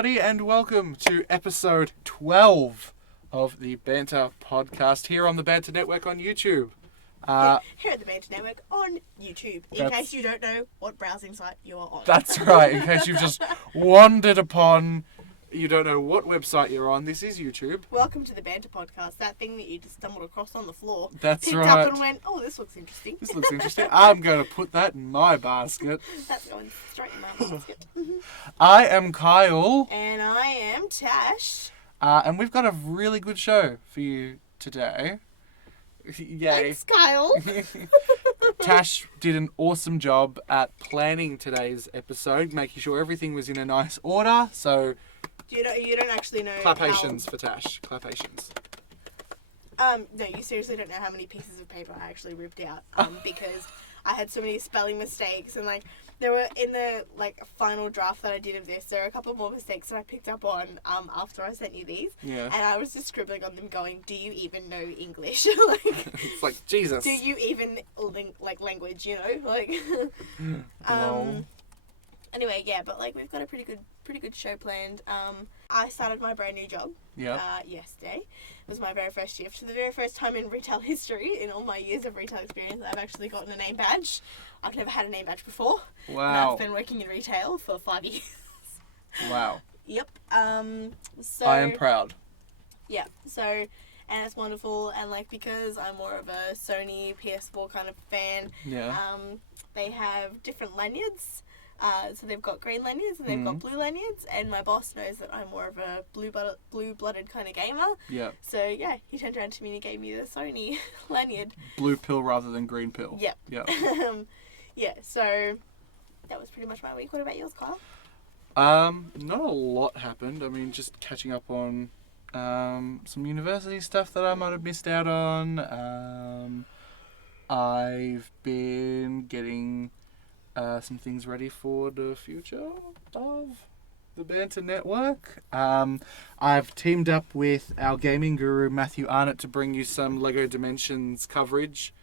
everybody, and welcome to episode 12 of the Banter podcast here on the Banter Network on YouTube. Here at the Banter Network on YouTube, in case you don't know what browsing site you're on. That's right, in case you've just wandered upon, you don't know what website you're on, this is YouTube. Welcome to the Banter podcast, that thing that you just stumbled across on the floor. That's picked right. up and went, oh, this looks interesting. This looks interesting. I'm going to put that in my basket. That's going straight in my basket. I am Kyle. And I am Tash. And we've got a really good show for you today. Yay. Thanks, Kyle. Tash did an awesome job at planning today's episode, making sure everything was in a nice order. So, You don't actually know clapations for Tash. Clapations. No, you seriously don't know how many pieces of paper I actually ripped out. Because I had so many spelling mistakes, and there were in the final draft that I did of this, there were a couple more mistakes that I picked up on after I sent you these. Yeah. And I was just scribbling on them, going, "Do you even know English? It's like Jesus. Do you even language? You know, Lol. Anyway, yeah, but we've got a pretty good show planned. I started my brand new job. Yeah. Yesterday. It was my very first shift. For the very first time in retail history, in all my years of retail experience, I've actually gotten a name badge. I've never had a name badge before. Wow. And I've been working in retail for 5 years. Wow. Yep. So I am proud. Yeah. So, and it's wonderful, and because I'm more of a Sony PS4 kind of fan. Yeah. They have different lanyards. So they've got green lanyards and they've got blue lanyards, and my boss knows that I'm more of a blue-blooded kind of gamer. Yeah. So yeah, he turned around to me and he gave me the Sony lanyard. Blue pill rather than green pill. Yep. Yeah. Yeah. So that was pretty much my week. What about yours, Kyle? Not a lot happened. I mean, just catching up on some university stuff that I might have missed out on. I've been getting some things ready for the future of the Banter Network. I've teamed up with our gaming guru Matthew Arnott to bring you some LEGO Dimensions coverage.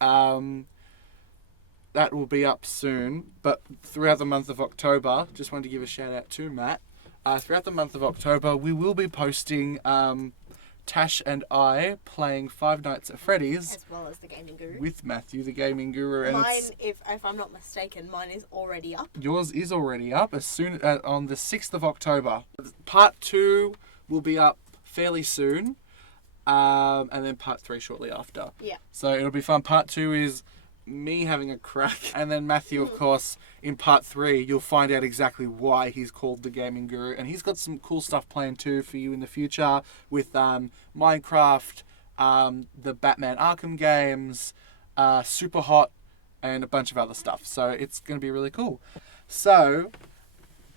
That will be up soon, but throughout the month of October, just wanted to give a shout out to Matt. Throughout the month of October, we will be posting Tash and I playing Five Nights at Freddy's, as well as the gaming guru, with Matthew, the gaming guru. And mine, if I'm not mistaken, mine is already up. Yours is already up as soon on the 6th of October. Part 2 will be up fairly soon, and then part 3 shortly after. Yeah. So it'll be fun. Part 2 is me having a crack, and then Matthew, of course, in part 3 you'll find out exactly why he's called the gaming guru, and he's got some cool stuff planned too for you in the future with Minecraft, the Batman Arkham games, Super Hot, and a bunch of other stuff. So it's going to be really cool. So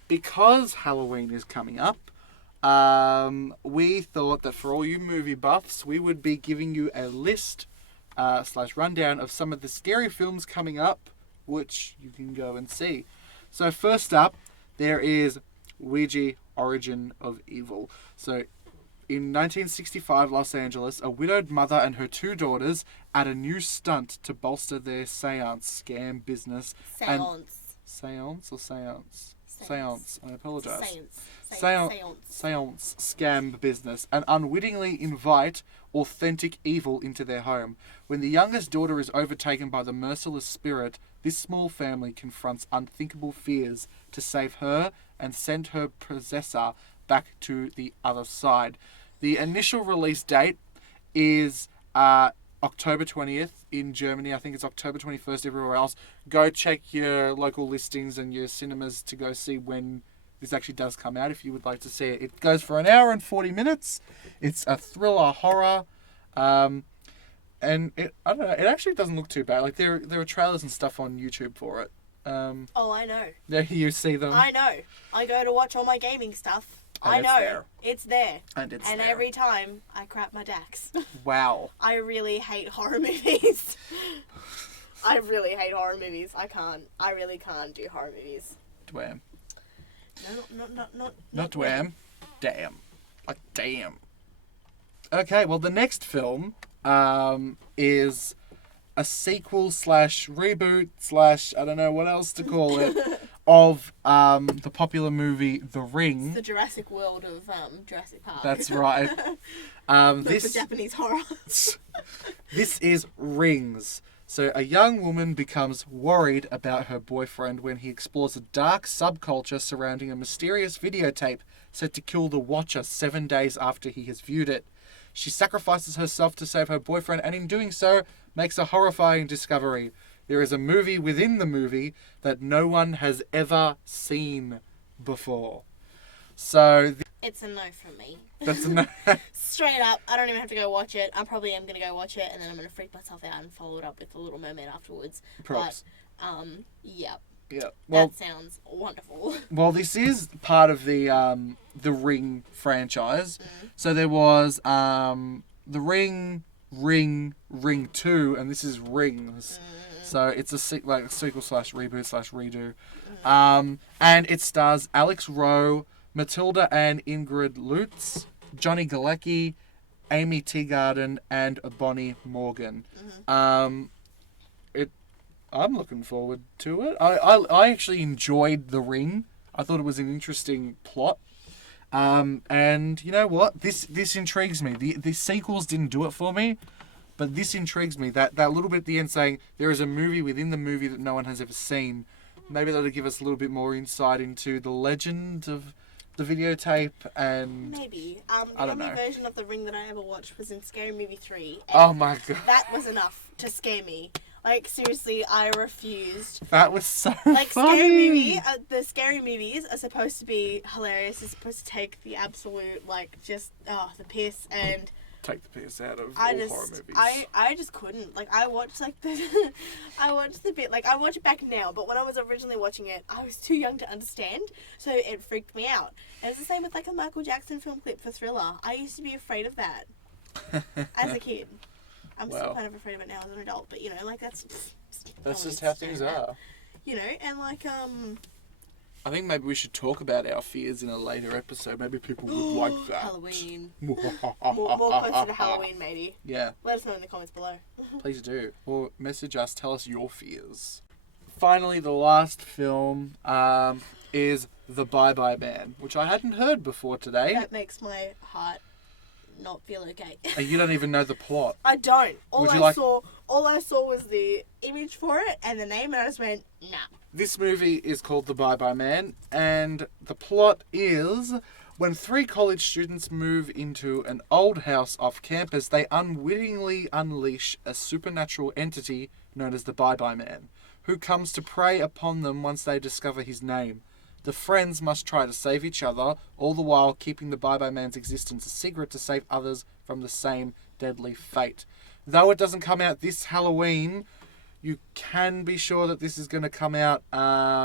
because Halloween is coming up, we thought that for all you movie buffs, we would be giving you a list / rundown of some of the scary films coming up, which you can go and see. So first up, there is Ouija, Origin of Evil. So in 1965 Los Angeles, a widowed mother and her 2 daughters add a new stunt to bolster their seance scam business. Seance or seance? Seance. I apologise. Seance scam business, and unwittingly invite authentic evil into their home. When the youngest daughter is overtaken by the merciless spirit, this small family confronts unthinkable fears to save her and send her possessor back to the other side. The initial release date is October 20th in Germany. I think it's October 21st everywhere else. Go check your local listings and your cinemas to go see when this actually does come out if you would like to see it. It goes for 1 hour and 40 minutes. It's a thriller horror. And I don't know, it actually doesn't look too bad. There are trailers and stuff on YouTube for it. Oh, I know. There you see them. I know. I go to watch all my gaming stuff. I know. It's there. And it's there. And every time I crap my dacks. Wow. I really hate horror movies. I really hate horror movies. I really can't do horror movies. Dwam. No, not Dwam. Damn. Damn. Okay, well, the next film is a sequel / reboot / I don't know what else to call it of the popular movie The Ring. It's the Jurassic World of Jurassic Park. That's right. The Japanese horror. This is Rings. So a young woman becomes worried about her boyfriend when he explores a dark subculture surrounding a mysterious videotape set to kill the watcher 7 days after he has viewed it. She sacrifices herself to save her boyfriend, and in doing so, makes a horrifying discovery. There is a movie within the movie that no one has ever seen before. So... It's a no from me. That's a no. Straight up, I don't even have to go watch it. I probably am going to go watch it, and then I'm going to freak myself out and follow it up with The Little Mermaid afterwards. Props. But, yeah. Yeah. Well, that sounds wonderful. Well, this is part of the Ring franchise. So there was the Ring, Ring 2, and this is Rings. So it's a sequel slash reboot slash redo. And it stars Alex Rowe, Matilda and Ingrid Lutz, Johnny Galecki, Amy Teagarden, and Bonnie Morgan. I'm looking forward to it. I actually enjoyed The Ring. I thought it was an interesting plot. And you know what? This intrigues me. The sequels didn't do it for me, but this intrigues me. That little bit at the end saying there is a movie within the movie that no one has ever seen. Maybe that'll give us a little bit more insight into the legend of the videotape and... Maybe. I don't the know. only version of The Ring that I ever watched was in Scary Movie 3. Oh my god. That was enough to scare me. Like, seriously, I refused. That was so like, funny. The scary movies are supposed to be hilarious. They're supposed to take the absolute, like, just, the piss and... Take the piss out of all horror movies. I just couldn't. Like, I watched, like, I watched the bit, like, I watch it back now, but when I was originally watching it, I was too young to understand, so it freaked me out. And it's the same with, like, a Michael Jackson film clip for Thriller. I used to be afraid of that as a kid. I'm still kind of afraid of it now as an adult, but, you know, like, that's just how things are. You know, and, like, I think maybe we should talk about our fears in a later episode. Maybe people would like that. Halloween. more closer to Halloween, maybe. Yeah. Let us know in the comments below. Please do. Or message us. Tell us your fears. Finally, the last film is The Bye Bye Man, which I hadn't heard before today. That makes my heart not feel okay. You don't even know the plot. I don't. All I saw was the image for it and the name, and I just went, nah. This movie is called The Bye Bye Man, and the plot is when 3 college students move into an old house off campus, they unwittingly unleash a supernatural entity known as the Bye Bye Man, who comes to prey upon them once they discover his name. The friends must try to save each other, all the while keeping the Bye Bye Man's existence a secret to save others from the same deadly fate. Though it doesn't come out this Halloween, you can be sure that this is going to come out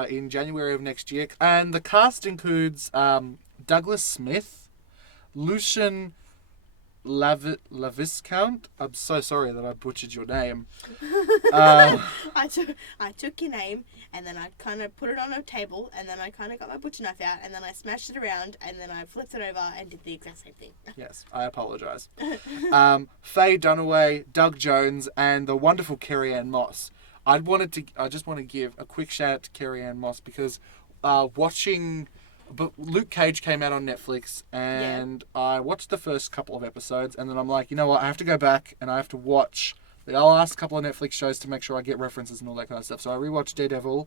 in January of next year. And the cast includes Douglas Smith, Lucian Laviscount. I'm so sorry that I butchered your name. I took your name, and then I kind of put it on a table, and then I kind of got my butcher knife out, and then I smashed it around, and then I flipped it over and did the exact same thing. Yes, I apologise. Faye Dunaway, Doug Jones, and the wonderful Carrie-Anne Moss. I just want to give a quick shout out to Carrie-Anne Moss because but Luke Cage came out on Netflix, and I watched the first couple of episodes, and then I'm like, you know what, I have to go back and I have to watch the last couple of Netflix shows to make sure I get references and all that kind of stuff. So I rewatched Daredevil,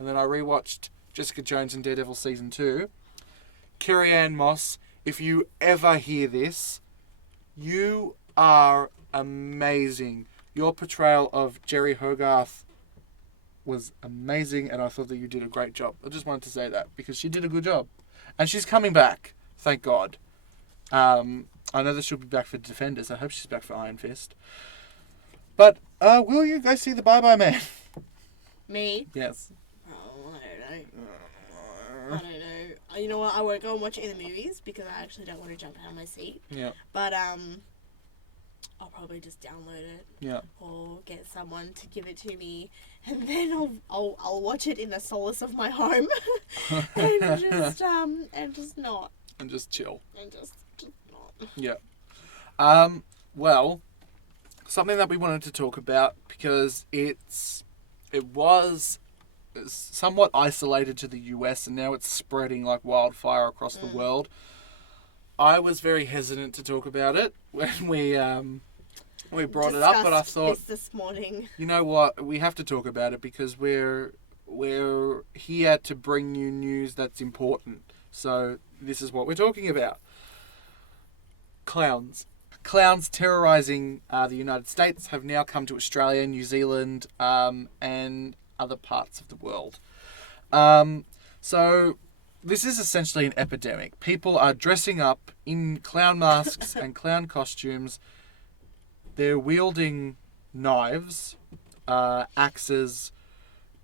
and then I rewatched Jessica Jones and Daredevil Season 2. Carrie-Anne Moss, if you ever hear this, you are amazing. Your portrayal of Jerry Hogarth was amazing, and I thought that you did a great job. I just wanted to say that because she did a good job, and she's coming back. Thank God. I know that she'll be back for Defenders. I hope she's back for Iron Fist. But will you go see The Bye Bye Man? Me? Yes. Oh, I don't know. You know what? I won't go and watch it in the movies because I actually don't want to jump out of my seat. Yeah. But I'll probably just download it. Yeah. Or get someone to give it to me, and then I'll watch it in the solace of my home, and just not. And just chill. And just not. Yeah. Well, something that we wanted to talk about because it was somewhat isolated to the US, and now it's spreading like wildfire across the world. I was very hesitant to talk about it when we brought it up, but I thought this morning. You know what? We have to talk about it because we're here to bring you news that's important. So this is what we're talking about. Clowns. Clowns terrorising the United States have now come to Australia, New Zealand, and other parts of the world. So this is essentially an epidemic. People are dressing up in clown masks and clown costumes. They're wielding knives, axes,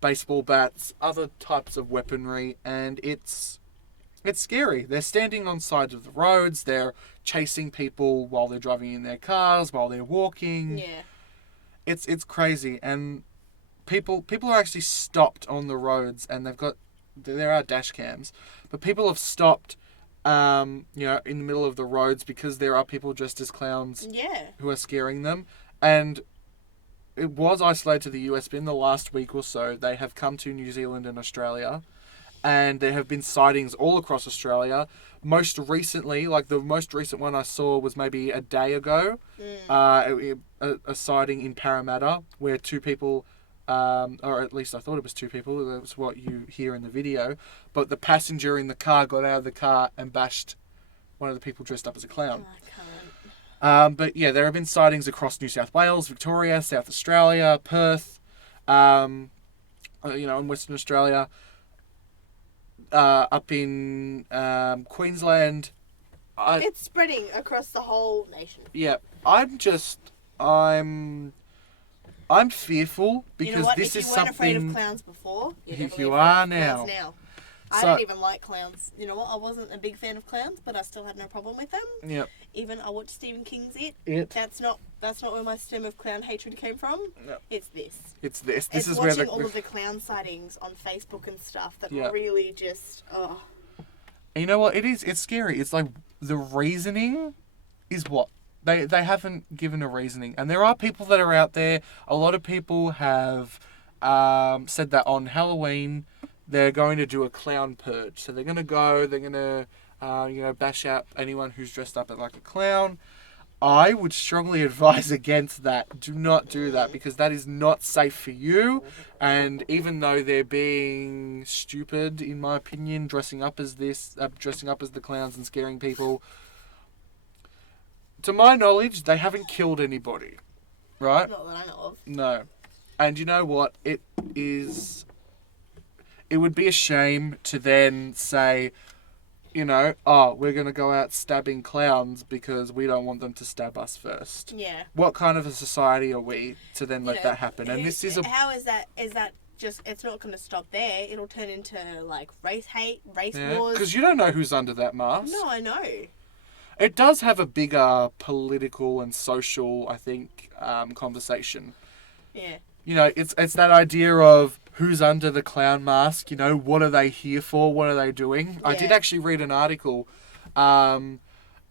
baseball bats, other types of weaponry, and it's scary. They're standing on sides of the roads. They're chasing people while they're driving in their cars, while they're walking. Yeah. It's crazy, and people are actually stopped on the roads, and there are dash cams, but people have stopped, in the middle of the roads because there are people dressed as clowns. Yeah. Who are scaring them, and it was isolated to the US, but in the last week or so, they have come to New Zealand and Australia. And there have been sightings all across Australia. Most recently, like the most recent one I saw was maybe a day ago, a sighting in Parramatta where two people, or at least I thought it was two people, that's what you hear in the video, but the passenger in the car got out of the car and bashed one of the people dressed up as a clown. Oh, I can't. But yeah, there have been sightings across New South Wales, Victoria, South Australia, Perth, in Western Australia. Up in Queensland. It's spreading across the whole nation. Yeah, I'm fearful because this is something. If you weren't afraid of clowns before, you are now. I don't even like clowns. You know what? I wasn't a big fan of clowns, but I still had no problem with them. Yep. Even I watched Stephen King's It. That's not where my stem of clown hatred came from. No. It's this. This is where watching all of the clown sightings on Facebook and stuff that yep. really just And you know what? It's scary. It's like the reasoning is what they haven't given a reasoning, and there are people that are out there. A lot of people have said that on Halloween they're going to do a clown purge. So they're going to bash out anyone who's dressed up as like a clown. I would strongly advise against that. Do not do that because that is not safe for you. And even though they're being stupid, in my opinion, dressing up as the clowns and scaring people, to my knowledge, they haven't killed anybody. Right? Not that I know of. No. And you know what? It would be a shame to then say, we're going to go out stabbing clowns because we don't want them to stab us first. Yeah. What kind of a society are we to then let that happen? And this is how is that just, it's not going to stop there. It'll turn into like race hate, race wars. Because you don't know who's under that mask. No, I know. It does have a bigger political and social, I think, conversation. Yeah. It's that idea of who's under the clown mask, what are they here for? What are they doing? Yeah. I did actually read an article, and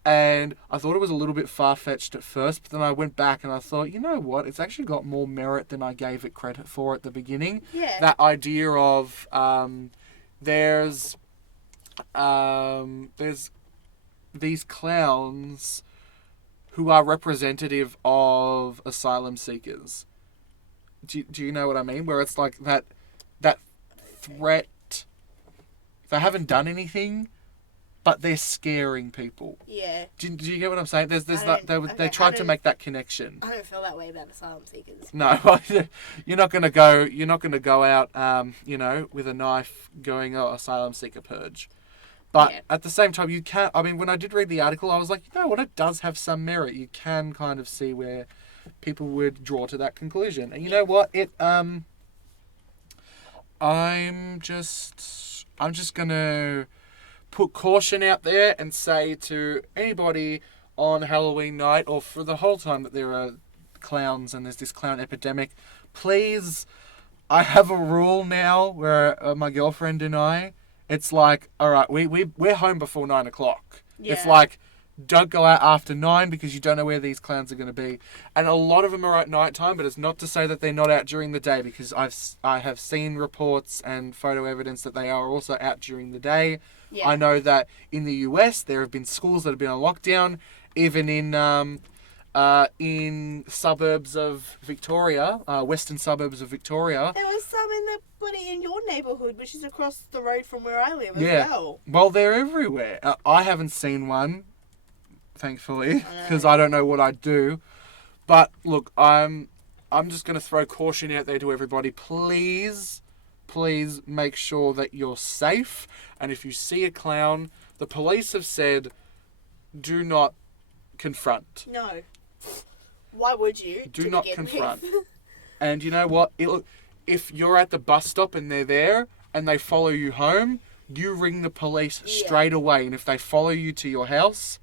I thought it was a little bit far-fetched at first, but then I went back and I thought, you know what? It's actually got more merit than I gave it credit for at the beginning. Yeah. That idea of there's these clowns who are representative of asylum seekers. Do you know what I mean? Where it's like that threat. They haven't done anything, but they're scaring people. Yeah. Do you get what I'm saying? They tried to make that connection. I don't feel that way about asylum seekers. No, you're not gonna go out, with a knife going asylum seeker purge. But at the same time, you can't. I mean, when I did read the article, I was like, you know what? It does have some merit. You can kind of see where people would draw to that conclusion. And you know what? I'm just gonna put caution out there and say to anybody on Halloween night or for the whole time that there are clowns and there's this clown epidemic, please, I have a rule now where my girlfriend and I, it's like, all right, we're home before 9:00. Yeah. It's like, Don't go out after 9 because you don't know where these clowns are going to be. And a lot of them are at night time, but it's not to say that they're not out during the day, because I have seen reports and photo evidence that they are also out during the day. Yeah. I know that in the US there have been schools that have been on lockdown, even in suburbs of Victoria, western suburbs of Victoria. There was some in your neighbourhood, which is across the road from where I live as well. Well, they're everywhere. I haven't seen one, thankfully, because I don't know what I'd do. But look, I'm just going to throw caution out there to everybody. Please make sure that you're safe. And if you see a clown, the police have said, do not confront. No. Why would you? Do not confront. And you know what? If you're at the bus stop and they're there and they follow you home, you ring the police straight away. And if they follow you to your house,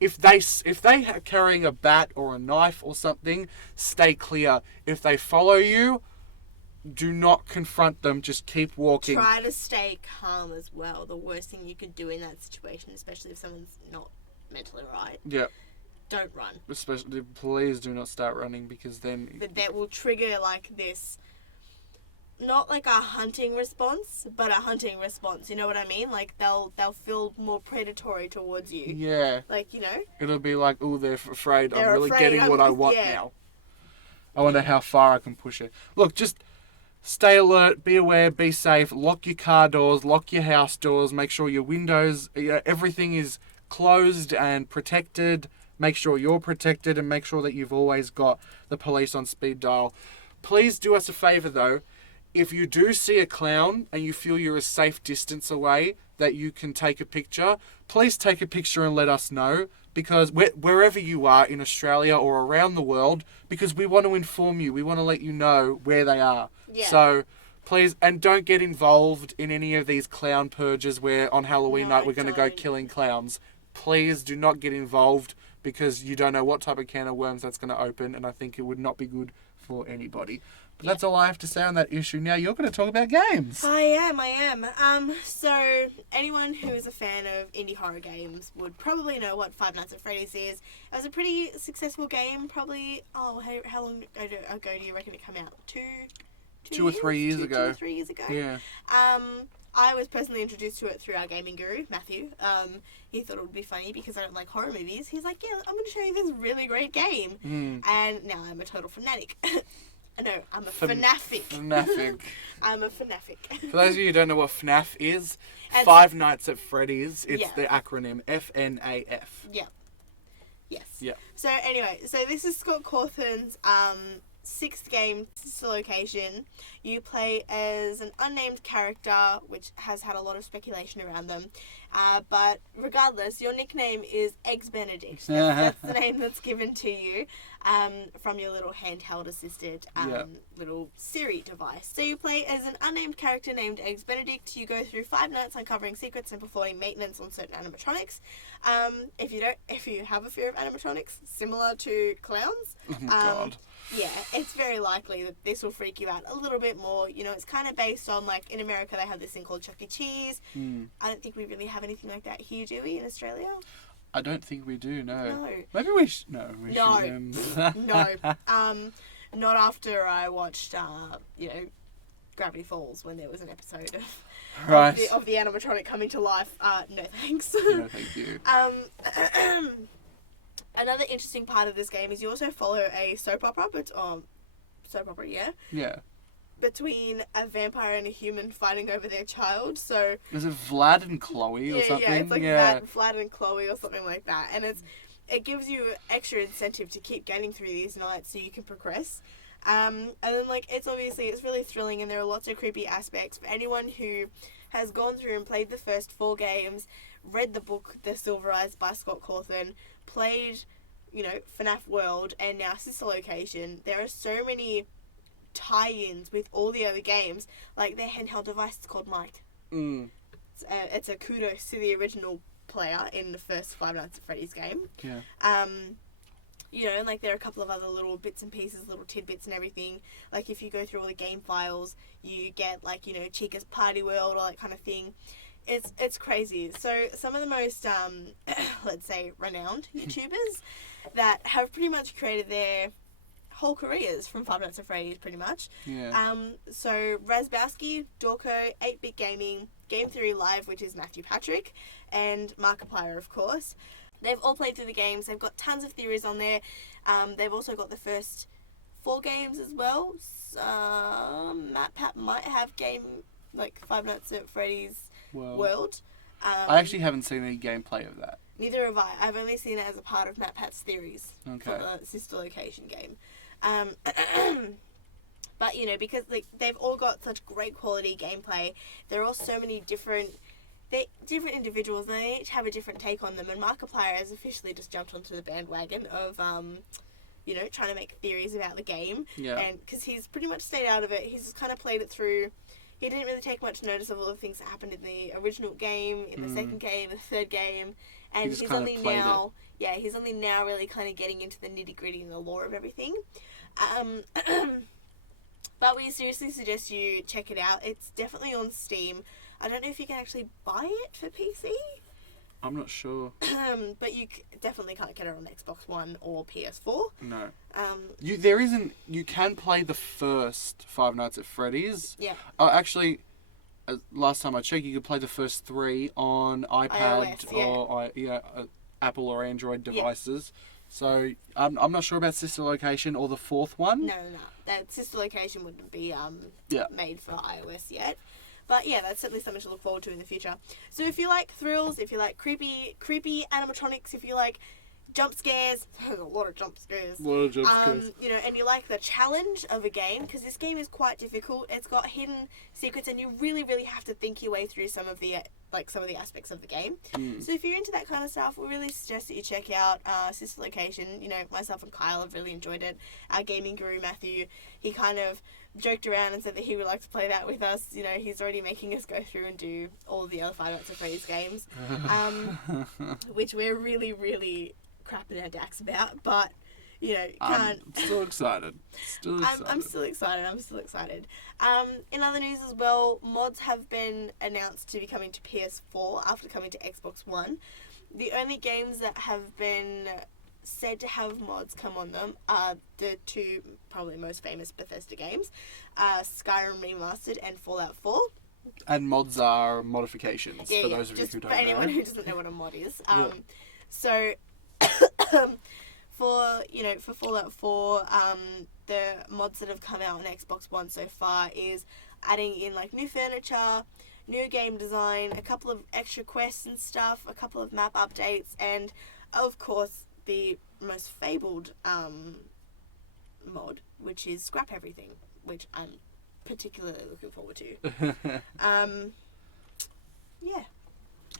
if they are carrying a bat or a knife or something, stay clear. If they follow you, do not confront them. Just keep walking. Try to stay calm as well. The worst thing you could do in that situation, especially if someone's not mentally right. Yeah. Don't run. Especially, please do not start running, because then... But that will trigger like this, not like a hunting response, but a hunting response. You know what I mean? Like they'll feel more predatory towards you. Yeah. Like, you know? It'll be like, oh, they're afraid. They're I'm really afraid getting what I want yeah. now. I wonder how far I can push it. Look, just stay alert, be aware, be safe, lock your car doors, lock your house doors, make sure your windows, everything is closed and protected. Make sure you're protected, and make sure that you've always got the police on speed dial. Please do us a favour though. If you do see a clown and you feel you're a safe distance away that you can take a picture, please take a picture and let us know, because wherever you are in Australia or around the world, because we want to inform you. We want to let you know where they are. Yeah. So please, and don't get involved in any of these clown purges where on Halloween night we're going to go killing clowns. Please do not get involved, because you don't know what type of can of worms that's going to open, and I think it would not be good for anybody. But that's all I have to say on that issue. Now you're going to talk about games. I am. So anyone who is a fan of indie horror games would probably know what Five Nights at Freddy's is. It was a pretty successful game, probably, how long ago do you reckon it came out? Two or 3 years ago. 2 or 3 years ago. Yeah. I was personally introduced to it through our gaming guru, Matthew. He thought it would be funny because I don't like horror movies. He's like, yeah, I'm going to show you this really great game. And now I'm a total fanatic. No, I'm a fanatic. Fanatic. I'm a fanatic. For those of you who don't know what FNAF is, And Five Nights at Freddy's, it's Yeah. the acronym FNAF. Yeah. Yes. Yeah. So anyway, this is Scott Cawthon's 6th game, sister location. You play as an unnamed character, which has had a lot of speculation around them. But regardless, your nickname is Eggs Benedict. That's the name that's given to you from your little handheld assisted little Siri device. So you play as an unnamed character named Eggs Benedict. You go through 5 nights uncovering secrets and performing maintenance on certain animatronics. If you have a fear of animatronics, similar to clowns, God. yeah, it's very likely that this will freak you out a little bit more. You know, it's kind of based on, like, in America they have this thing called Chuck E. Cheese. I don't think we really have anything like that here, do we, in Australia? I don't think we do, no. No. Maybe we should. No, we No. should. No. Not after I watched, Gravity Falls, when there was an episode of the animatronic coming to life. No thanks. No, thank you. Another interesting part of this game is you also follow a soap opera, Yeah. between a vampire and a human fighting over their child. So Is it Vlad and Chloe or something? yeah, it's like Vlad and Chloe or something like that, and it gives you extra incentive to keep getting through these nights so you can progress. And then, like, it's really thrilling, and there are lots of creepy aspects. For anyone who has gone through and played the first 4 games, read the book The Silver Eyes by Scott Cawthon, played, FNAF World, and now Sister Location, there are so many tie-ins with all the other games. Like, their handheld device is called Mike. It's a kudos to the original player in the first Five Nights at Freddy's game. Yeah. And like, there are a couple of other little bits and pieces, little tidbits and everything. Like, if you go through all the game files, you get, like, Chica's Party World, all that kind of thing. It's crazy. So some of the most let's say renowned YouTubers that have pretty much created their whole careers from Five Nights at Freddy's, pretty much. Yeah. So Razbowski, Dorko, 8-Bit Gaming, Game Theory Live, which is Matthew Patrick, and Markiplier, of course. They've all played through the games. They've got tons of theories on there. They've also got the first 4 games as well. Matt Pat might have Five Nights at Freddy's World. I actually haven't seen any gameplay of that. Neither have I. I've only seen it as a part of Matt Pat's theories for the Sister Location game. But, you know, because they've all got such great quality gameplay, there are all so many different individuals, and they each have a different take on them. And Markiplier has officially just jumped onto the bandwagon of, you know, trying to make theories about the game. Yeah. And because he's pretty much stayed out of it, he's just kind of played it through. He didn't really take much notice of all the things that happened in the original game, in the second game, the third game, and he's only now, he's only now really kind of getting into the nitty gritty and the lore of everything. But we seriously suggest you check it out. It's definitely on Steam. I don't know if you can actually buy it for PC. I'm not sure. But you definitely can't get it on Xbox One or PS4. No. You can play the first Five Nights at Freddy's. Yeah. Actually, last time I checked, you could play the first 3 on iPad iOS, or Apple or Android devices. So I'm not sure about Sister Location or the 4th one. No. That Sister Location wouldn't be made for iOS yet. But yeah, that's certainly something to look forward to in the future. So if you like thrills, if you like creepy animatronics, if you like jump scares, there's a lot of jump scares. You know, and you like the challenge of a game, because this game is quite difficult. It's got hidden secrets, and you really, really have to think your way through some of the aspects of the game. So if you're into that kind of stuff, we really suggest that you check out Sister Location. You know, myself and Kyle have really enjoyed it. Our gaming guru Matthew, he kind of joked around and said that he would like to play that with us. You know, he's already making us go through and do all of the other Five Nights at Freddy's games, which we're really, really crapping our dacks about, but you know, can't. I'm still excited. I'm still excited. In other news as well, mods have been announced to be coming to PS4 after coming to Xbox One. The only games that have been said to have mods come on them are the 2 probably most famous Bethesda games, Skyrim Remastered and Fallout 4. And mods are modifications, for those of you who don't know. For anyone who doesn't know what a mod is. So, for Fallout 4, the mods that have come out on Xbox One so far is adding in new furniture, new game design, a couple of extra quests and stuff, a couple of map updates, and of course the most fabled mod, which is Scrap Everything, which I'm particularly looking forward to. Yeah.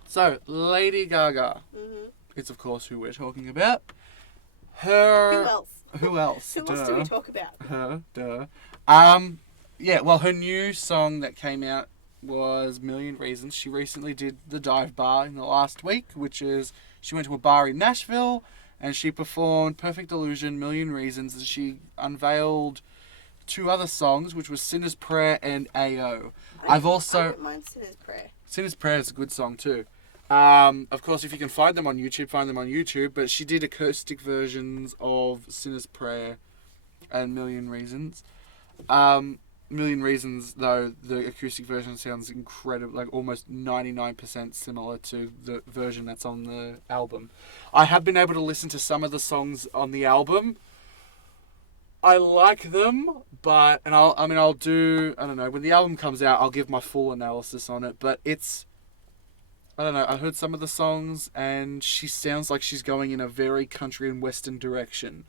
So, Lady Gaga. Mm-hmm. It's of course who we're talking about. Her. Who else? Who else? Who else do we talk about? Her. Well, her new song that came out was Million Reasons. She recently did the dive bar in the last week, which is she went to a bar in Nashville and she performed Perfect Illusion, Million Reasons, and she unveiled 2 other songs, which was Sinner's Prayer and AO. I don't mind Sinner's Prayer. Sinner's Prayer is a good song too. Of course, if you can find them on YouTube, find them on YouTube. But she did acoustic versions of Sinner's Prayer and Million Reasons. Million Reasons, though, the acoustic version sounds incredible, almost 99% similar to the version that's on the album. I have been able to listen to some of the songs on the album. I like them, but, I'll do, I don't know, when the album comes out, I'll give my full analysis on it, but it's, I don't know, I heard some of the songs, and she sounds like she's going in a very country and western direction.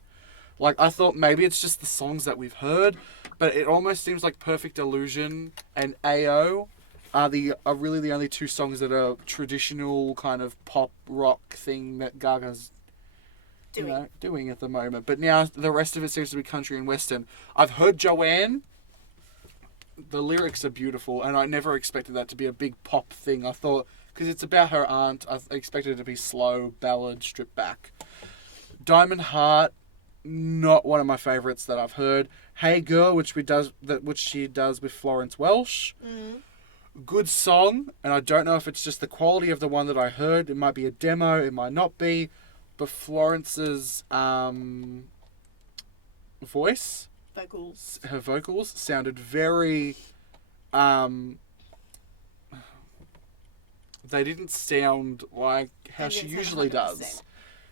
I thought maybe it's just the songs that we've heard, but it almost seems like Perfect Illusion and AO are really the only 2 songs that are traditional kind of pop rock thing that Gaga's doing at the moment. But now the rest of it seems to be country and western. I've heard Joanne. The lyrics are beautiful, and I never expected that to be a big pop thing. I thought, because it's about her aunt, I expected it to be slow, ballad, stripped back. Diamond Heart, not one of my favourites that I've heard. Hey Girl, which she does with Florence Welsh. good song, and I don't know if it's just the quality of the one that I heard. It might be a demo, it might not be, but Florence's voice, her vocals sounded very, they didn't sound like how she usually does.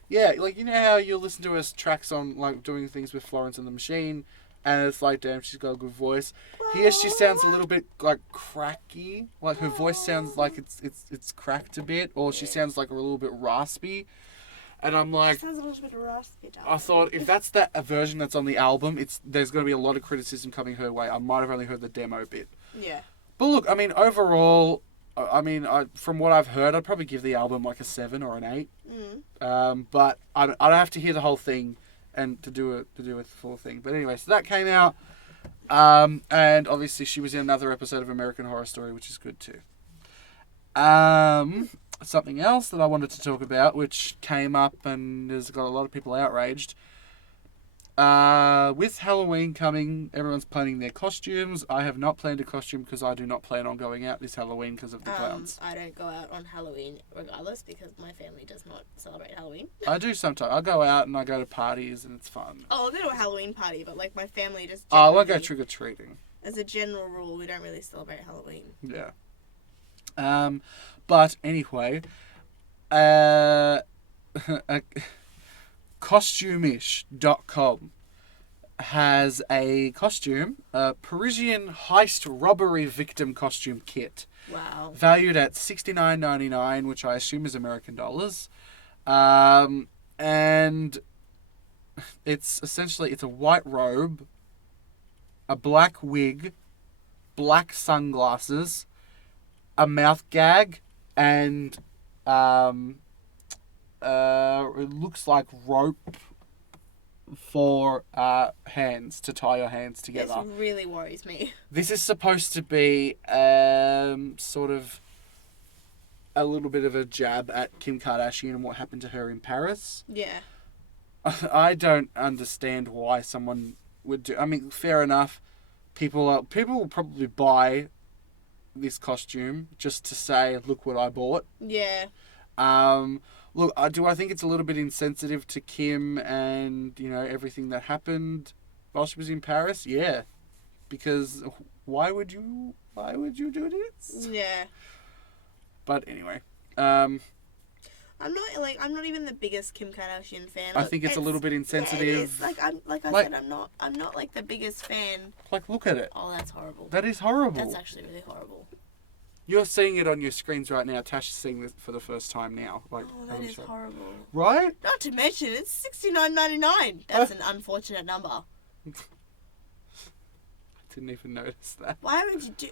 Yeah, like, you know how you listen to her tracks on, like, doing things with Florence and the Machine, and it's like, damn, she's got a good voice. Here she sounds a little bit, like, cracky. Like, her voice sounds like it's cracked a bit, or she sounds, like, a little bit raspy. And I'm like, sounds a little bit raspy. I thought, if that's a version that's on the album, there's going to be a lot of criticism coming her way. I might have only heard the demo bit. Yeah. But look, I mean, overall, from what I've heard, I'd probably give the album like a 7 or an 8. But I'd have to hear the whole thing and to do a full thing. But anyway, so that came out. And obviously she was in another episode of American Horror Story, which is good too. Something else that I wanted to talk about, which came up and has got a lot of people outraged. With Halloween coming, everyone's planning their costumes. I have not planned a costume because I do not plan on going out this Halloween because of the clowns. I don't go out on Halloween regardless because my family does not celebrate Halloween. I do sometimes. I go out and I go to parties and it's fun. Oh, I'll go to a Halloween party, but like my family just. I won't go trick-or-treating. As a general rule, we don't really celebrate Halloween. Yeah. But anyway, Costumeish.com has a costume, a Parisian heist robbery victim costume kit. Wow. Valued at $69.99, which I assume is American dollars. And it's essentially, it's a white robe, a black wig, black sunglasses, a mouth gag, and it looks like rope for hands to tie your hands together. This really worries me. This is supposed to be sort of a little bit of a jab at Kim Kardashian and what happened to her in Paris. Yeah. I don't understand why someone would do. I mean, fair enough. People will probably buy this costume just to say, look what I bought. Yeah. Look, do I think it's a little bit insensitive to Kim and, you know, everything that happened while she was in Paris? Yeah. Because why would you do this? Yeah. But anyway, I'm not even the biggest Kim Kardashian fan. I think it's a little bit insensitive. Yeah, it is. I said, I'm not like the biggest fan. Like, look at it. Oh, that's horrible. That is horrible. That's actually really horrible. You're seeing it on your screens right now. Tash is seeing this for the first time now. Like, oh, that is horrible. Right? Not to mention, it's $69.99. That's an unfortunate number. I didn't even notice that. Why would you do...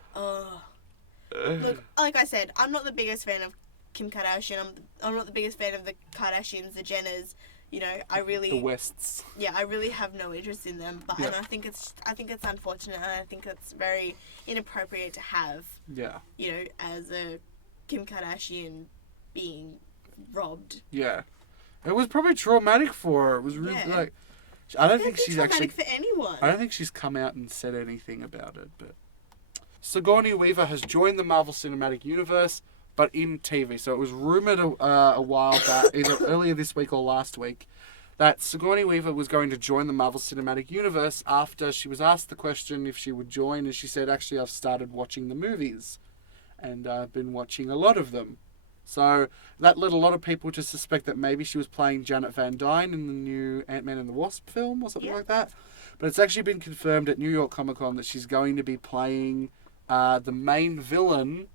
Look, like I said, I'm not the biggest fan of Kim Kardashian. I'm not the biggest fan of the Kardashians, the Jenners. You know, the Wests. Yeah, I really have no interest in them. But and I think it's unfortunate, and I think it's very inappropriate to have. Yeah. You know, as a Kim Kardashian being robbed. Yeah, it was probably traumatic for her. It was really like. I don't think she's actually for anyone. I don't think she's come out and said anything about it. But Sigourney Weaver has joined the Marvel Cinematic Universe, but in TV. So it was rumoured a while back, either earlier this week or last week, that Sigourney Weaver was going to join the Marvel Cinematic Universe after she was asked the question if she would join, and she said, actually, I've started watching the movies, and I've been watching a lot of them. So that led a lot of people to suspect that maybe she was playing Janet Van Dyne in the new Ant-Man and the Wasp film or something like that. But it's actually been confirmed at New York Comic Con that she's going to be playing the main villain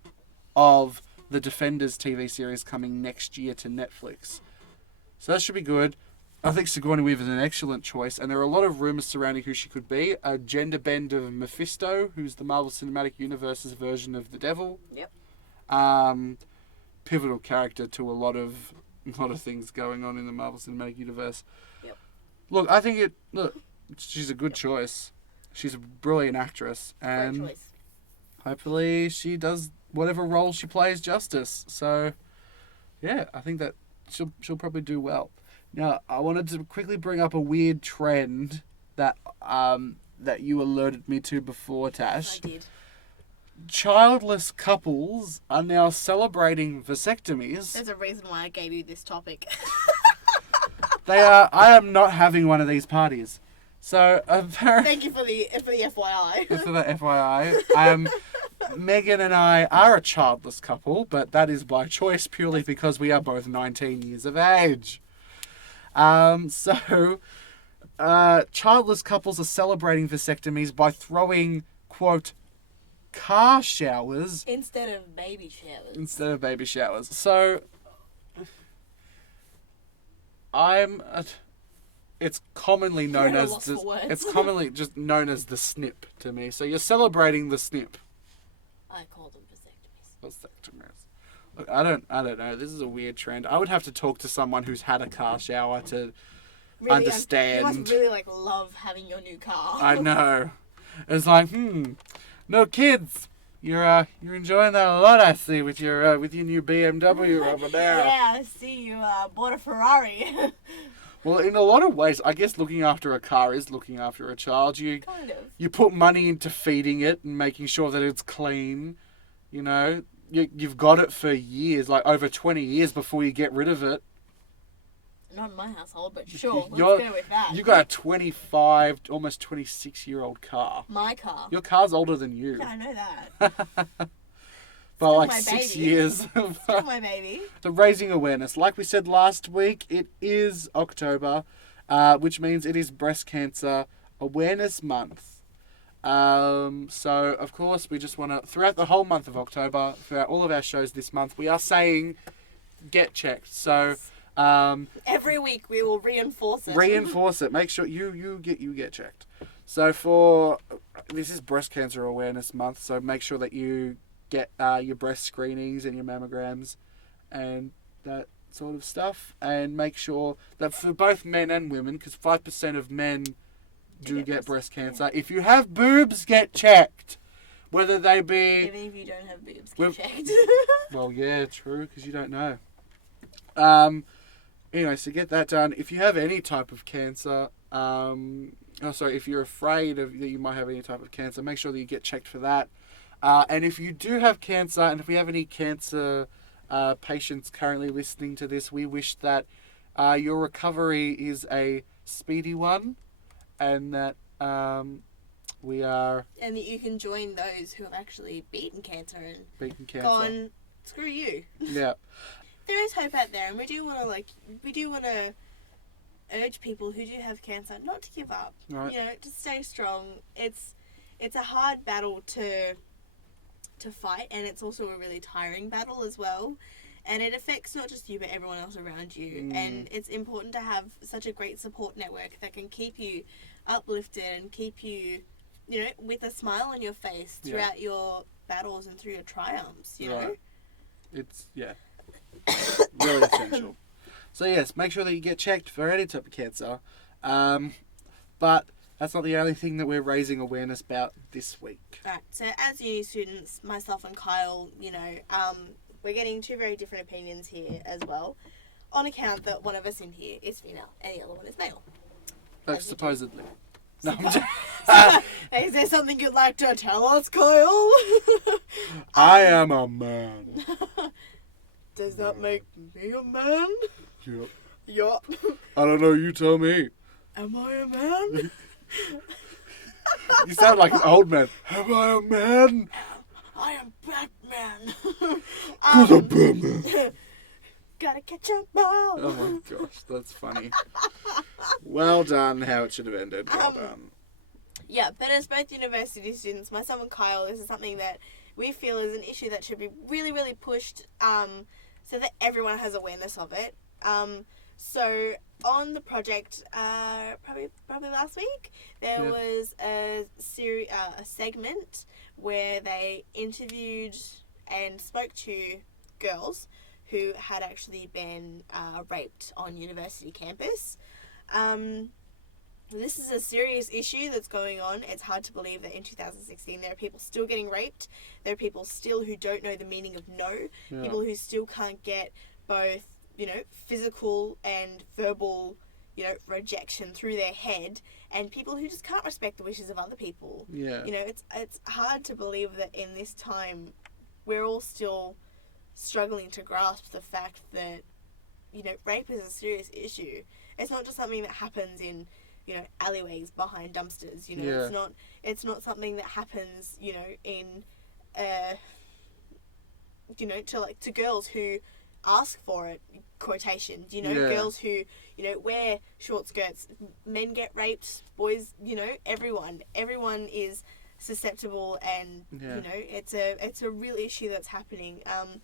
of the Defenders TV series coming next year to Netflix. So that should be good. I think Sigourney Weaver is an excellent choice, and there are a lot of rumours surrounding who she could be. A gender bend of Mephisto, who's the Marvel Cinematic Universe's version of the devil. Yep. Pivotal character to a lot of things going on in the Marvel Cinematic Universe. Yep. Look, she's a good choice. She's a brilliant actress, and Great choice. Hopefully she does whatever role she plays justice. So, yeah, I think that she'll probably do well. Now, I wanted to quickly bring up a weird trend that that you alerted me to before, Tash. I did. childless couples are now celebrating vasectomies. There's a reason why I gave you this topic. I am not having one of these parties. So apparently, Thank you for the FYI. for the FYI, Megan and I are a childless couple, but that is by choice purely because we are both 19 years of age. Childless couples are celebrating vasectomies by throwing, quote, car showers Instead of baby showers. So, it's commonly known You're at a as loss for words. it's commonly just known as the snip to me. So you're celebrating the snip. I call them vasectomies. Vasectomies. Look, I don't know. This is a weird trend. I would have to talk to someone who's had a car shower to Really, understand. You must really love having your new car. I know. It's like, no kids. You're enjoying that a lot, I see, with your new BMW over there. Yeah, I see you bought a Ferrari. Well, in a lot of ways, I guess looking after a car is looking after a child. Kind of. You put money into feeding it and making sure that it's clean. You know, you've got it for years, like over 20 years before you get rid of it. Not in my household, but sure, let's You're- go with that. You got a 25, almost 26-year-old car. My car. Your car's older than you. Yeah, I know that. By Still like my 6 baby. years. Still my baby. So raising awareness. Like we said last week, it is October, which means it is Breast Cancer Awareness Month. So, of course, we just want to, throughout the whole month of October, throughout all of our shows this month, we are saying, get checked. So, Every week we will reinforce it. reinforce it. Make sure you get checked. So this is Breast Cancer Awareness Month, so make sure that you get your breast screenings and your mammograms and that sort of stuff, and make sure that for both men and women, because 5% of men do get breast cancer. If you have boobs, get checked. Whether they be... Even if you don't have boobs, get checked. Well, yeah, true, because you don't know. Anyway, so get that done. If you have any type of cancer, if you're afraid that you might have any type of cancer, make sure that you get checked for that. And if you do have cancer, and if we have any cancer patients currently listening to this, we wish that your recovery is a speedy one, and that we are... And that you can join those who have actually beaten cancer and cancer. gone, screw you. Yeah. There is hope out there, and we do want to urge people who do have cancer not to give up. Right. You know, to stay strong. It's a hard battle to fight, and it's also a really tiring battle as well. And it affects not just you, but everyone else around you. And it's important to have such a great support network that can keep you uplifted and keep you, with a smile on your face throughout your battles and through your triumphs, you know? It's, really essential. So yes, make sure that you get checked for any type of cancer. But that's not the only thing that we're raising awareness about this week. Right, so as uni students, myself and Kyle, we're getting two very different opinions here as well, on account that one of us in here is female and the other one is male. Supposedly. No, I'm just... Is there something you'd like to tell us, Kyle? I am a man. Does that make me a man? Yep. Yup. I don't know, you tell me. Am I a man? You sound like an old man. Am I a man? I am Batman. Who's a Batman? Gotta catch a ball. Oh my gosh, that's funny. Well done, how it should have ended. Well done. Yeah, but as both university students, myself and Kyle, this is something that we feel is an issue that should be really, really pushed so that everyone has awareness of it. So on the project, probably last week, there was a segment where they interviewed and spoke to girls who had actually been raped on university campus. This is a serious issue that's going on. It's hard to believe that in 2016 there are people still getting raped. There are people still who don't know the meaning of no. People who still can't get both, physical and verbal rejection through their head, and people who just can't respect the wishes of other people. Yeah. It's hard to believe that in this time we're all still struggling to grasp the fact that, rape is a serious issue. It's not just something that happens in, alleyways behind dumpsters. It's not something that happens, in, to girls who ask for it, quotations, girls who, wear short skirts, men get raped, boys, everyone is susceptible, and it's a real issue that's happening.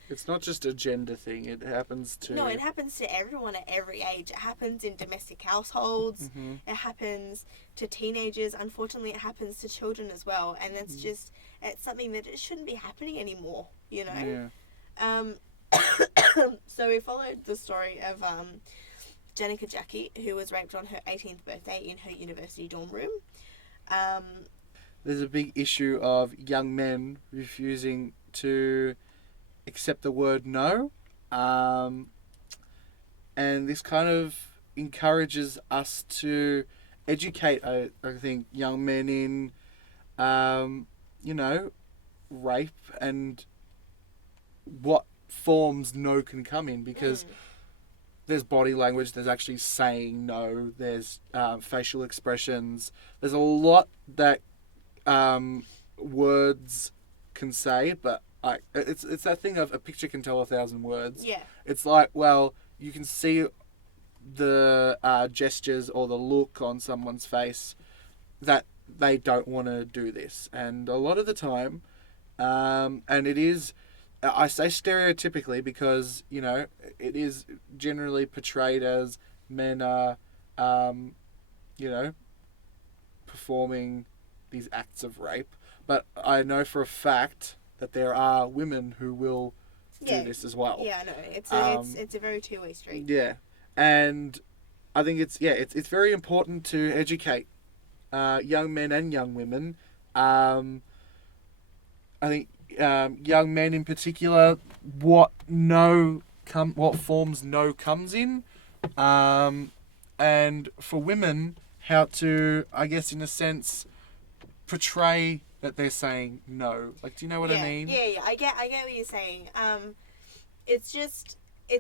It's not just a gender thing, it happens to... No, it happens to everyone at every age. It happens in domestic households, it happens to teenagers, unfortunately it happens to children as well, and it's something that it shouldn't be happening anymore, So we followed the story of Jenica Jackie, who was raped on her 18th birthday in her university dorm room. There's a big issue of young men refusing to accept the word no. And this kind of encourages us to educate, I think, young men in, rape and what forms no can come in, because there's body language, there's actually saying no, there's facial expressions, there's a lot that words can say, but it's that thing of a picture can tell 1,000 words. Yeah. It's like, well, you can see the gestures or the look on someone's face that they don't want to do this, and a lot of the time, and it is, I say stereotypically because, it is generally portrayed as men are, performing these acts of rape. But I know for a fact that there are women who will do this as well. Yeah, I know. It's a very two-way street. Yeah. And I think it's very important to educate young men and young women. I think young men in particular, what forms no comes in, and for women, how to, I guess, in a sense, portray that they're saying no. Like, do you know what I mean? Yeah. I get what you're saying. It's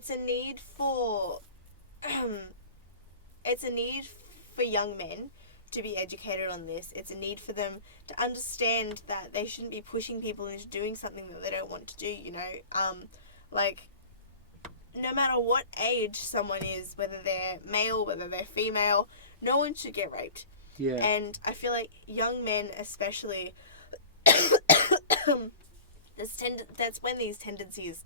a need for, young men to be educated on this. It's a need for them to understand that they shouldn't be pushing people into doing something that they don't want to do, no matter what age someone is, whether they're male, whether they're female, no one should get raped. Yeah. And I feel like young men especially, that's when these tendencies,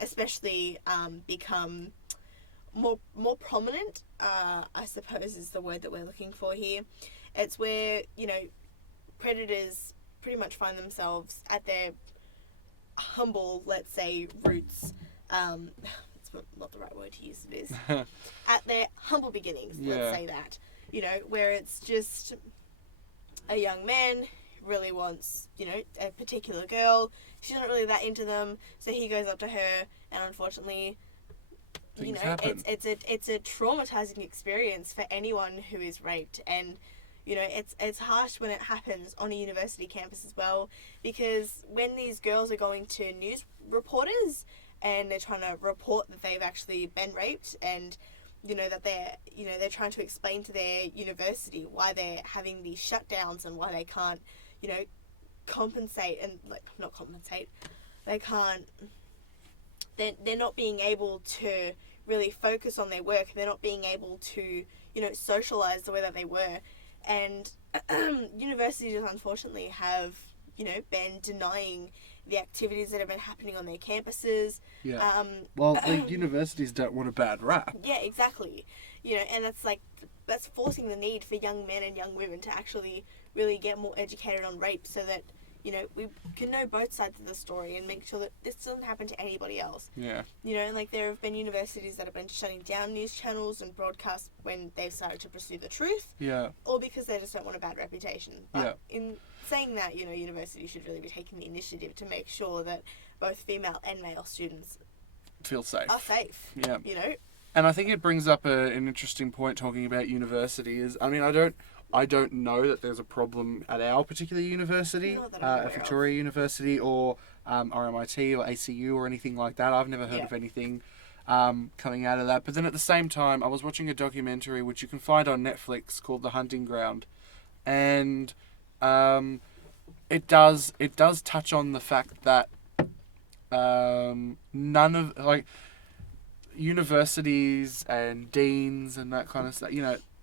especially become more prominent, I suppose is the word that we're looking for here. It's where, predators pretty much find themselves at their humble, let's say, roots. It's not the right word to use, it is. At their humble beginnings, let's say that. Where it's just a young man really wants, a particular girl. She's not really that into them, so he goes up to her, and unfortunately, it's a traumatizing experience for anyone who is raped, and it's harsh when it happens on a university campus as well, because when these girls are going to news reporters and they're trying to report that they've actually been raped, and that they're trying to explain to their university why they're having these shutdowns and why they can't compensate, and not compensate, they're not being able to really focus on their work, they're not being able to socialize the way that they were. And universities, unfortunately, have, been denying the activities that have been happening on their campuses. Yeah. Well, the universities don't want a bad rap. Yeah, exactly. And that's forcing the need for young men and young women to actually really get more educated on rape, so that, we can know both sides of the story and make sure that this doesn't happen to anybody else. Yeah. And there have been universities that have been shutting down news channels and broadcasts when they've started to pursue the truth. Yeah. Or because they just don't want a bad reputation. But in saying that, universities should really be taking the initiative to make sure that both female and male students feel safe. are safe. Yeah. And I think it brings up an interesting point talking about university. Is I mean, I don't know that there's a problem at our particular university, Not that I'm aware at Victoria University or RMIT or ACU or anything like that. I've never heard of anything coming out of that. But then at the same time, I was watching a documentary which you can find on Netflix called The Hunting Ground, and it does touch on the fact that none of universities and deans and that kind of stuff,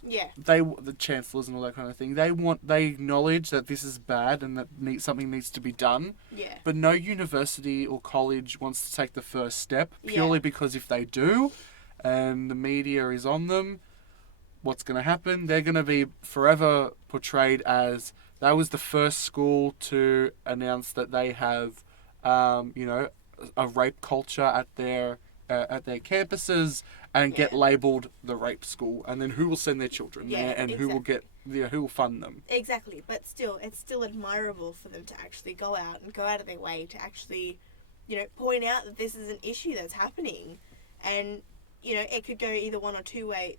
Yeah. the chancellors and all that kind of thing, they acknowledge that this is bad and that something needs to be done. Yeah. But no university or college wants to take the first step purely because if they do, and the media is on them, what's going to happen? They're going to be forever portrayed as that was the first school to announce that they have, a rape culture at their campuses and get labelled the rape school, and then who will send their children there and who will fund them. Exactly, but still, it's still admirable for them to actually go out of their way to actually, point out that this is an issue that's happening, and it could go either one of two ways.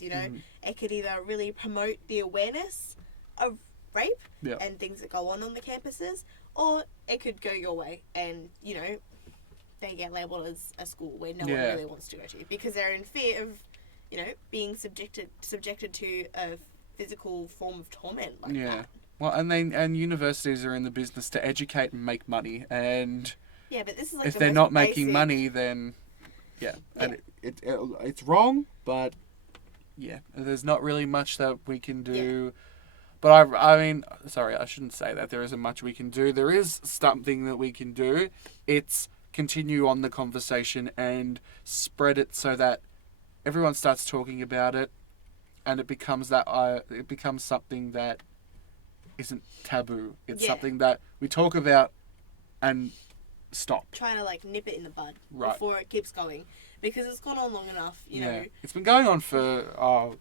It could either really promote the awareness of rape and things that go on the campuses, or it could go your way and they get labelled as a school where no one really wants to go to because they're in fear of, being subjected to a physical form of torment like that. Well, and universities are in the business to educate and make money, and but this is like if they're not making money, then and it's wrong. But there's not really much that we can do. Yeah. But I mean, sorry, I shouldn't say that. There isn't much we can do. There is something that we can do. It's continue on the conversation and spread it so that everyone starts talking about it, and it becomes something that isn't taboo. It's something that we talk about and stop. Trying to nip it in the bud before it keeps going, because it's gone on long enough. You know, it's been going on for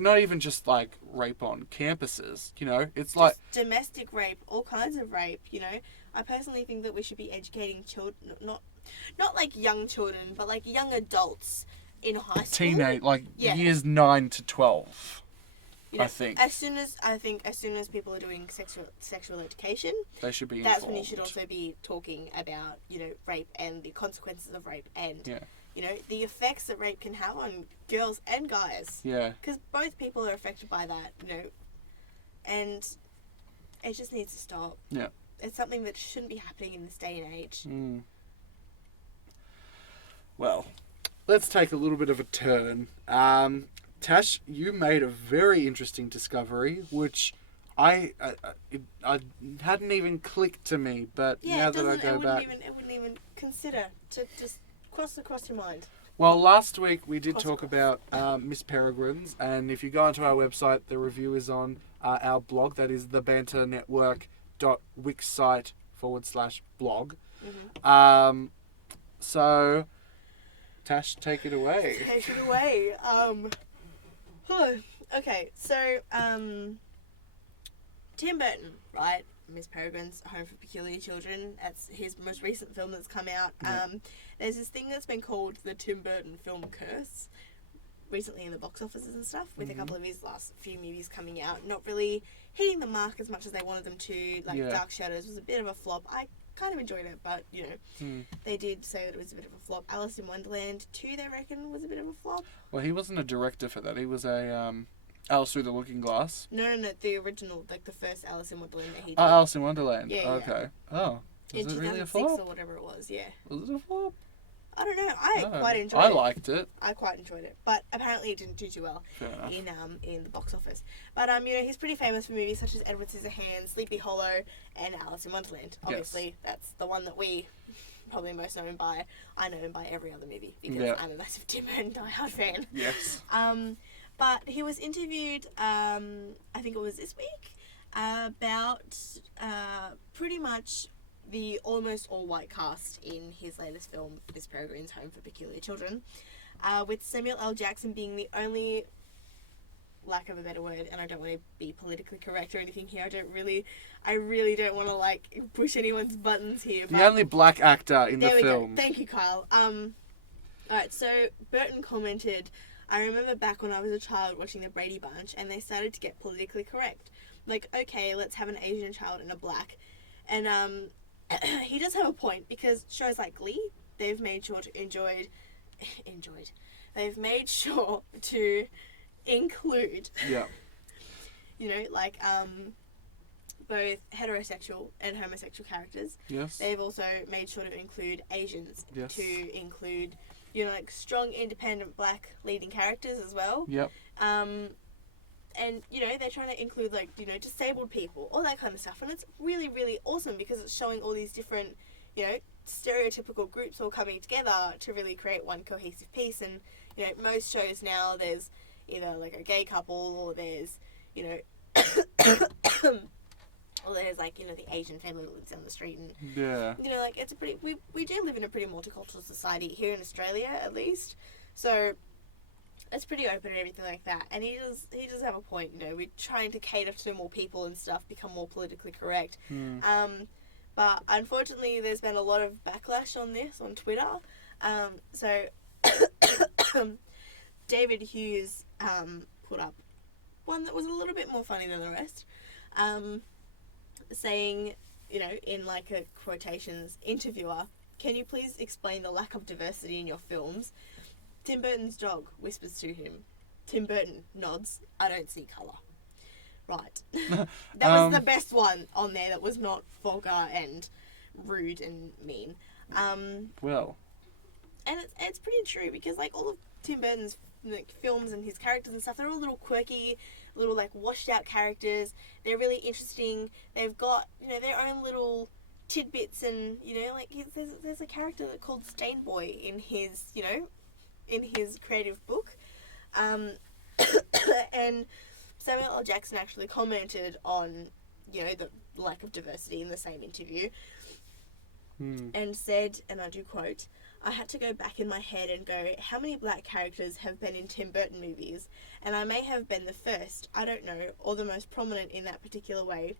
not even just rape on campuses. It's just domestic rape, all kinds of rape. I personally think that we should be educating children, not young children, but young adults in high school. Teenage, years 9 to 12. I think. As soon as people are doing sexual education, they should be. That's informed. when you should also be talking about rape and the consequences of rape and the effects that rape can have on girls and guys. Yeah. Because both people are affected by that. And it just needs to stop. Yeah. It's something that shouldn't be happening in this day and age. Mm. Well, let's take a little bit of a turn. Tash, you made a very interesting discovery, which I hadn't even clicked to me, but now that I go back... It wouldn't even consider to just cross your mind. Well, last week we did talk about Miss Peregrine's, and if you go onto our website, the review is on our blog, that is the Banter Network.wixsite/blog. Mm-hmm. So, Tash, take it away. Take it away. Okay, so, Tim Burton, right? Miss Peregrine's Home for Peculiar Children. That's his most recent film that's come out. There's this thing that's been called the Tim Burton film curse recently in the box offices and stuff, with a couple of his last few movies coming out not really hitting the mark as much as they wanted them to. Dark Shadows was a bit of a flop. I kind of enjoyed it, but they did say that it was a bit of a flop. Alice in Wonderland 2, they reckon, was a bit of a flop. Well, he wasn't a director for that. He was a Alice Through the Looking Glass. No, the original, the first Alice in Wonderland that he did. Oh, Alice in Wonderland. Yeah. Okay. Oh, was in it really a 2006 flop? or whatever it was. Yeah. Was it a flop? I don't know. I quite enjoyed it. I liked it. I quite enjoyed it, but apparently it didn't do too well in the box office. But he's pretty famous for movies such as Edward Scissorhands, Sleepy Hollow, and Alice in Wonderland. Obviously, that's the one that we probably most known by. I know him by every other movie because I'm a massive Tim Burton diehard fan. Yes. But he was interviewed, I think it was this week, about pretty much the almost all-white cast in his latest film, Miss Peregrine's Home for Peculiar Children, with Samuel L. Jackson being the only, lack of a better word, and I don't want to be politically correct or anything here, I really don't want to, push anyone's buttons here. The only black actor in the film. Go. Thank you, Kyle. Alright, so Burton commented, I remember back when I was a child watching the Brady Bunch and they started to get politically correct. Like, okay, let's have an Asian child and a black. And he does have a point, because shows like Glee, they've made sure to they've made sure to include, Yeah. you know, like both heterosexual and homosexual characters. Yes. They've also made sure to include Asians, Yes. to include, you know, like strong, independent black leading characters as well. Yep. And, you know, they're trying to include, like, you know, disabled people, all that kind of stuff. And it's really, really awesome because it's showing all these different, you know, stereotypical groups all coming together to really create one cohesive piece. And, you know, most shows now, there's either, like, a gay couple, or there's, you know, or there's, like, you know, the Asian family that lives down the street. And, Yeah. you know, like, it's a pretty, we do live in a pretty multicultural society here in Australia, at least. So it's pretty open and everything like that. And he does have a point, you know, we're trying to cater to more people and stuff, become more politically correct. But unfortunately, there's been a lot of backlash on this on Twitter. So David Hughes put up one that was a little bit more funny than the rest, saying, you know, in like a quotations, interviewer, can you please explain the lack of diversity in your films? Tim Burton's dog whispers to him. Tim Burton nods. I don't see colour. Right. That was the best one on there that was not vulgar and rude and mean. Well. And it's pretty true, because like all of Tim Burton's like films and his characters and stuff, they're all little quirky, little like washed out characters. They're really interesting. They've got, you know, their own little tidbits, and, you know, like there's a character called Stain Boy in his, you know, in his creative book. And Samuel L. Jackson actually commented on, you know, the lack of diversity in the same interview, and said, and I do quote, I had to go back in my head and go, how many black characters have been in Tim Burton movies? And I may have been the first, I don't know, or the most prominent in that particular way,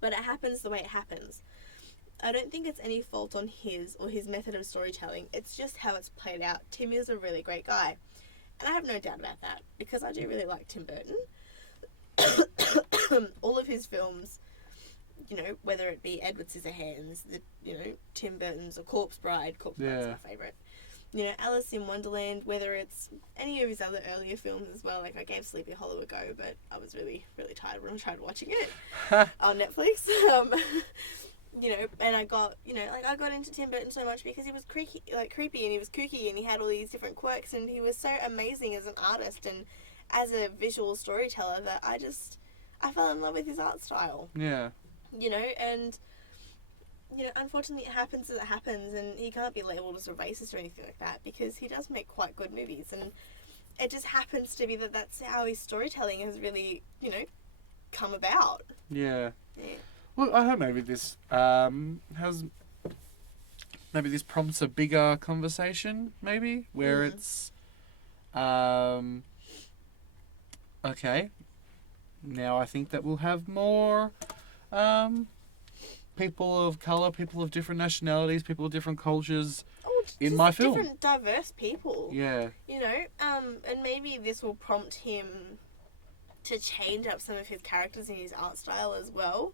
but it happens the way it happens. I don't think it's any fault on his or his method of storytelling. It's just how it's played out. Tim is a really great guy. And I have no doubt about that, because I do really like Tim Burton. All of his films, you know, whether it be Edward Scissorhands, you know, Tim Burton's A Corpse Bride. Corpse Bride's my favourite. You know, Alice in Wonderland, whether it's any of his other earlier films as well. Like, I gave Sleepy Hollow a go, but I was really, really tired when I tried watching it on Netflix. You know, and I got into Tim Burton so much because he was creepy, and he was kooky, and he had all these different quirks, and he was so amazing as an artist and as a visual storyteller that I fell in love with his art style. Yeah. You know, and, you know, unfortunately it happens as it happens, and he can't be labelled as a racist or anything like that, because he does make quite good movies, and it just happens to be that that's how his storytelling has really, you know, come about. Yeah. Yeah. Well, I hope maybe this this prompts a bigger conversation, maybe, where it's okay. Now I think that we'll have more people of colour, people of different nationalities, people of different cultures in my film. Different diverse people. Yeah. You know, and maybe this will prompt him to change up some of his characters in his art style as well.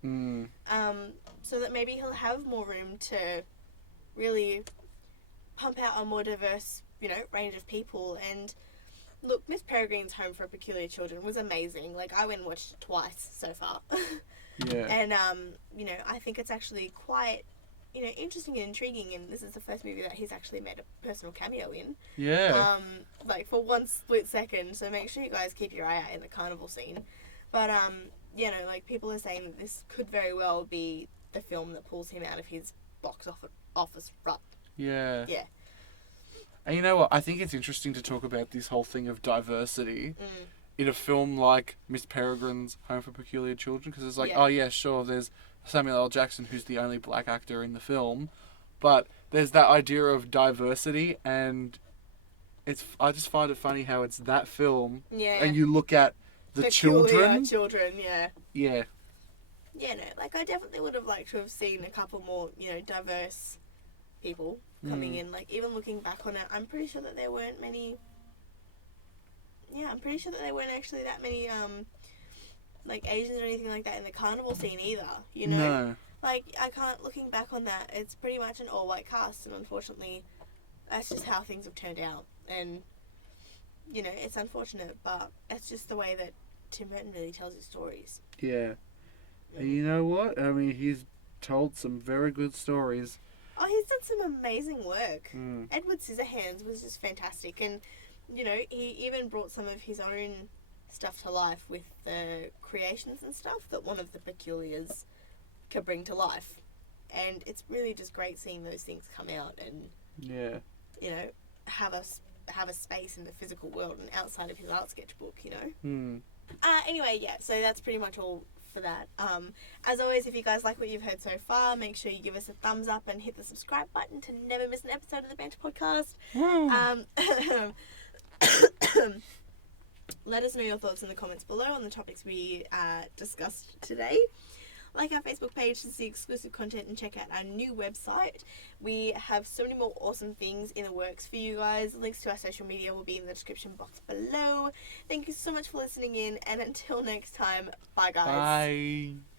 So that maybe he'll have more room to really pump out a more diverse, you know, range of people. And look, Miss Peregrine's Home for Peculiar Children was amazing. Like, I went and watched it twice so far. Yeah. And, you know, I think it's actually quite, you know, interesting and intriguing, and this is the first movie that he's actually made a personal cameo in. Yeah. Like, for one split second, so make sure you guys keep your eye out in the carnival scene. But, you know, like, people are saying that this could very well be the film that pulls him out of his box office rut. Yeah. Yeah. And you know what? I think it's interesting to talk about this whole thing of diversity in a film like Miss Peregrine's Home for Peculiar Children, because it's like, oh yeah, sure, there's Samuel L. Jackson, who's the only black actor in the film, but there's that idea of diversity, and I just find it funny how it's that film, and you look at the children, yeah, no, like, I definitely would have liked to have seen a couple more, you know, diverse people coming in. Like, even looking back on it, I'm pretty sure that there weren't many. Yeah, I'm pretty sure that there weren't actually that many like Asians or anything like that in the carnival scene either. You know, No. like I can't. Looking back on that, it's pretty much an all-white cast, and unfortunately, that's just how things have turned out. And you know, it's unfortunate, but that's just the way that Tim Burton really tells his stories. Yeah. And you know what? I mean, he's told some very good stories. Oh, he's done some amazing work. Mm. Edward Scissorhands was just fantastic, and you know, he even brought some of his own stuff to life with the creations and stuff that one of the Peculiars could bring to life. And it's really just great seeing those things come out and Yeah. you know, have a space in the physical world and outside of his art sketchbook, you know. Hmm. Anyway, yeah, so that's pretty much all for that. As always, if you guys like what you've heard so far, make sure you give us a thumbs up and hit the subscribe button to never miss an episode of the Banter podcast. Let us know your thoughts in the comments below on the topics we discussed today. Like our Facebook page to see exclusive content and check out our new website. We have so many more awesome things in the works for you guys. Links to our social media will be in the description box below. Thank you so much for listening in, and until next time, bye guys. Bye.